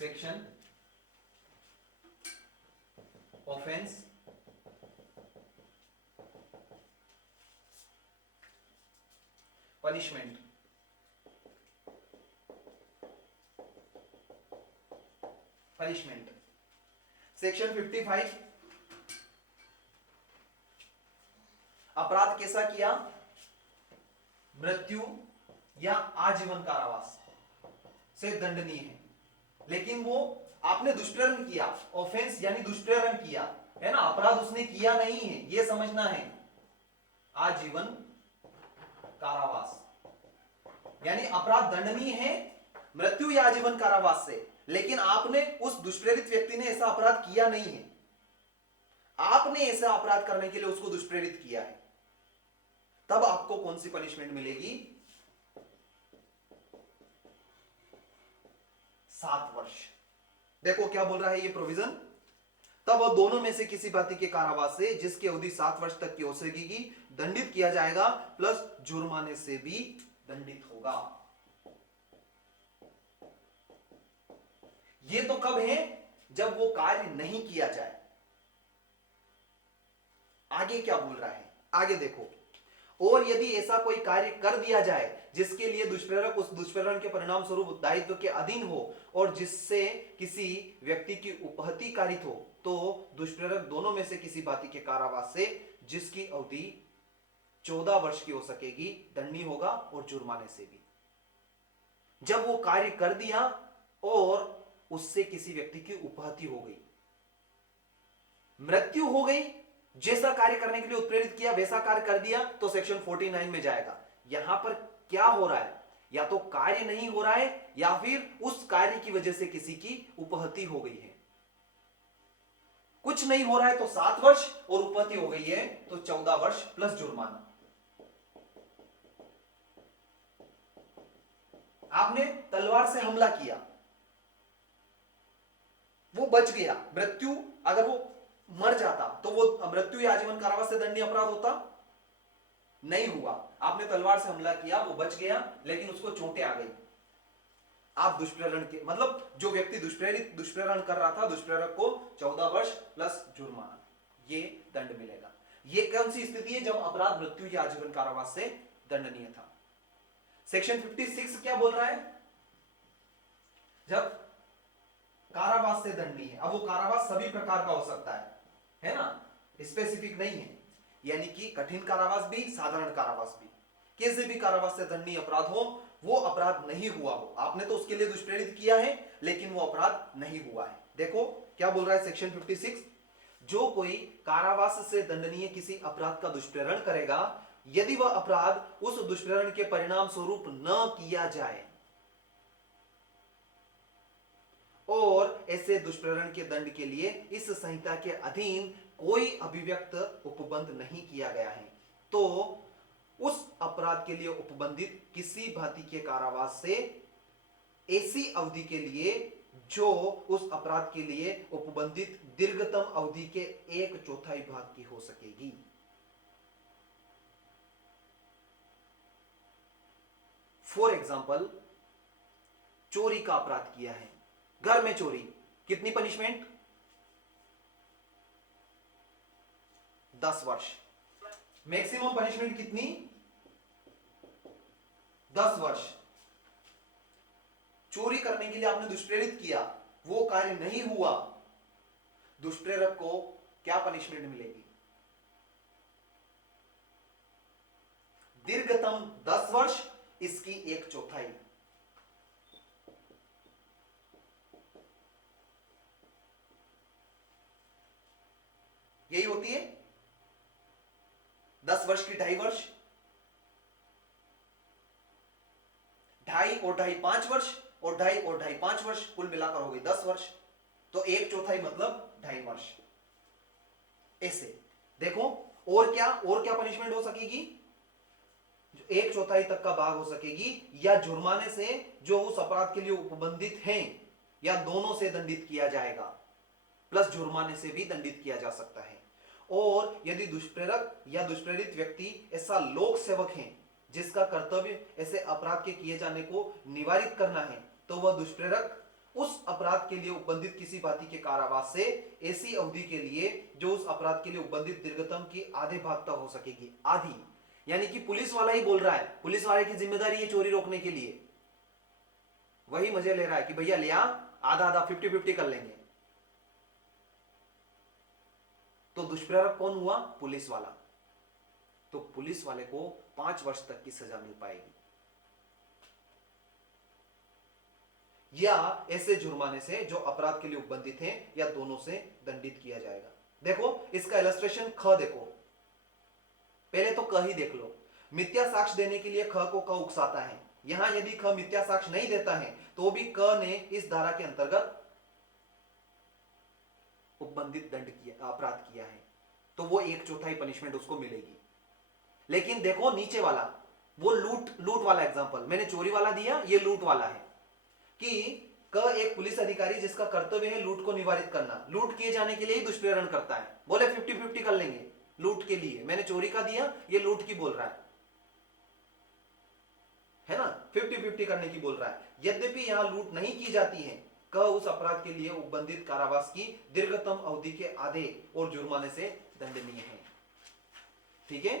Section offence punishment. Punishment section 55 अपराध कैसा किया, मृत्यु या आजीवन कारावास से दंडनीय है, लेकिन वो आपने दुष्प्रेरण किया, ऑफेंस यानी दुष्प्रेरण किया है ना, अपराध उसने किया नहीं है, ये समझना है। आजीवन कारावास यानी अपराध दंडनीय है मृत्यु या आजीवन कारावास से, लेकिन आपने उस दुष्प्रेरित व्यक्ति ने ऐसा अपराध किया नहीं है, आपने ऐसा अपराध करने के लिए उसको दुष्प्रेरित किया है, तब आपको कौन सी पनिशमेंट मिलेगी, 7 वर्ष। देखो क्या बोल रहा है ये प्रोविजन, तब वह दोनों में से किसी भांति के कारावास से जिसकी अवधि 7 वर्ष तक की हो सकेगी दंडित किया जाएगा, प्लस जुर्माने से भी दंडित होगा। ये तो कब है, जब वो कार्य नहीं किया जाए। आगे क्या बोल रहा है, आगे देखो, और यदि ऐसा कोई कार्य कर दिया जाए जिसके लिए दुष्प्रेरक उस दुष्प्रेरण के परिणाम स्वरूप दायित्व के अधीन हो और जिससे किसी व्यक्ति की उपहति कारित हो, तो दुष्प्रेरक दोनों में से किसी भांति के कारावास से जिसकी अवधि 14 वर्ष की हो सकेगी दंडनीय होगा, और जुर्माने से भी। जब वो कार्य कर दिया और उससे किसी व्यक्ति की उपहति हो गई, मृत्यु हो गई, जैसा कार्य करने के लिए उत्प्रेरित किया वैसा कार्य कर दिया, तो सेक्शन 49 में जाएगा। यहां पर क्या हो रहा है, या तो कार्य नहीं हो रहा है या फिर उस कार्य की वजह से किसी की उपहति हो गई है। कुछ नहीं हो रहा है तो 7 वर्ष, और उपहति हो गई है तो 14 वर्ष प्लस जुर्माना। आपने तलवार से हमला किया, वो बच गया, मृत्यु, अगर वो मर जाता तो वो मृत्यु या आजीवन कारावास से दंडनीय अपराध होता नहीं हुआ। आपने तलवार से हमला किया, वो बच गया, लेकिन उसको चोटें आ गई, आप दुष्प्रेरण के मतलब जो व्यक्ति दुष्प्रेरण कर रहा था, दुष्प्रेरक को 14 वर्ष प्लस जुर्माना, ये दंड मिलेगा। ये कौन सी स्थिति है, जब अपराध मृत्यु या आजीवन कारावास से दंडनीय था। सेक्शन 56 क्या बोल रहा है, जब कारावास से दंडनीय है। अब वो कारावास सभी प्रकार का हो सकता है ना, स्पेसिफिक नहीं है, यानी कि कठिन कारावास भी, साधारण कारावास भी, किसी भी कारावास से दंडनीय अपराध हो, वो अपराध नहीं हुआ हो, आपने तो उसके लिए दुष्प्रेरित किया है लेकिन वो अपराध नहीं हुआ है। देखो क्या बोल रहा है सेक्शन 56, जो कोई कारावास से दंडनीय किसी अपराध का दुष्प्रेरण करेगा, यदि वह अपराध उस दुष्प्रेरण के परिणाम स्वरूप न किया जाए और ऐसे दुष्प्रेरण के दंड के लिए इस संहिता के अधीन कोई अभिव्यक्त उपबंध नहीं किया गया है, तो उस अपराध के लिए उपबंधित किसी भांति के कारावास से ऐसी अवधि के लिए जो उस अपराध के लिए उपबंधित दीर्घतम अवधि के 1/4 भाग की हो सकेगी। फॉर एग्जाम्पल, चोरी का अपराध किया है, घर में चोरी, कितनी पनिशमेंट, 10 वर्ष। मैक्सिमम पनिशमेंट कितनी, 10 वर्ष। चोरी करने के लिए आपने दुष्प्रेरित किया, वो कार्य नहीं हुआ, दुष्प्रेरक को क्या पनिशमेंट मिलेगी, दीर्घतम 10 वर्ष, इसकी 1/4। यही होती है 10 वर्ष की 2.5 वर्ष, 2.5 और 2.5 5 वर्ष, और 2.5 और 2.5 5 वर्ष, कुल मिलाकर हो गई 10 वर्ष, तो 1/4 मतलब 2.5 वर्ष। ऐसे देखो, और क्या पनिशमेंट हो सकेगी, 1/4 तक का भाग हो सकेगी, या जुर्माने से जो उस अपराध के लिए उपबंधित हैं, या दोनों से दंडित किया जाएगा, प्लस जुर्माने से भी दंडित किया जा सकता है। और यदि दुष्प्रेरक या दुष्प्रेरित व्यक्ति ऐसा लोक सेवक है जिसका कर्तव्य ऐसे अपराध के किए जाने को निवारित करना है, तो वह दुष्प्रेरक उस अपराध के लिए उपबंधित किसी भांति के कारावास से ऐसी अवधि के लिए जो उस अपराध के लिए उपबंधित दीर्घतम की आधे भाग तक हो सकेगी। आधी, यानी कि पुलिस वाला ही बोल रहा है, पुलिस वाले की जिम्मेदारी है चोरी रोकने के लिए, वही मजे ले रहा है कि भैया ले आ, आधा आधा 50-50 कर लेंगे। तो दुष्प्रेरक कौन हुआ? पुलिस वाला। तो पुलिस वाले को 5 वर्ष तक की सजा मिल पाएगी, या ऐसे जुर्माने से जो अपराध के लिए उपबंधित हैं, या दोनों से दंडित किया जाएगा। देखो इसका इलस्ट्रेशन ख देखो, पहले तो क ही देख लो। मिथ्या साक्ष्य देने के लिए ख को क उकसाता है। यहां यदि ख मिथ्या साक्ष्य नहीं देता है तो भी क ने इस धारा के अंतर्गत उपबंधित दंड किया, अपराध किया है, तो वो 1/4 पनिशमेंट उसको मिलेगी। लेकिन देखो नीचे वाला, वो लूट वाला एग्जांपल मैंने चोरी वाला दिया, ये लूट वाला है कि क एक पुलिस अधिकारी जिसका कर्तव्य है लूट को निवारित करना, लूट किए जाने के लिए ही दुष्प्रेरण करता है। बोले 50-50 कर लेंगे लूट के लिए, मैंने चोरी का दिया, ये लूट की बोल रहा है ना, 50-50 करने की बोल रहा है। यद्यपि यहां लूट नहीं की जाती है, क उस अपराध के लिए उपबंधित कारावास की दीर्घतम अवधि के आधे और जुर्माने से दंडनीय है। ठीक है।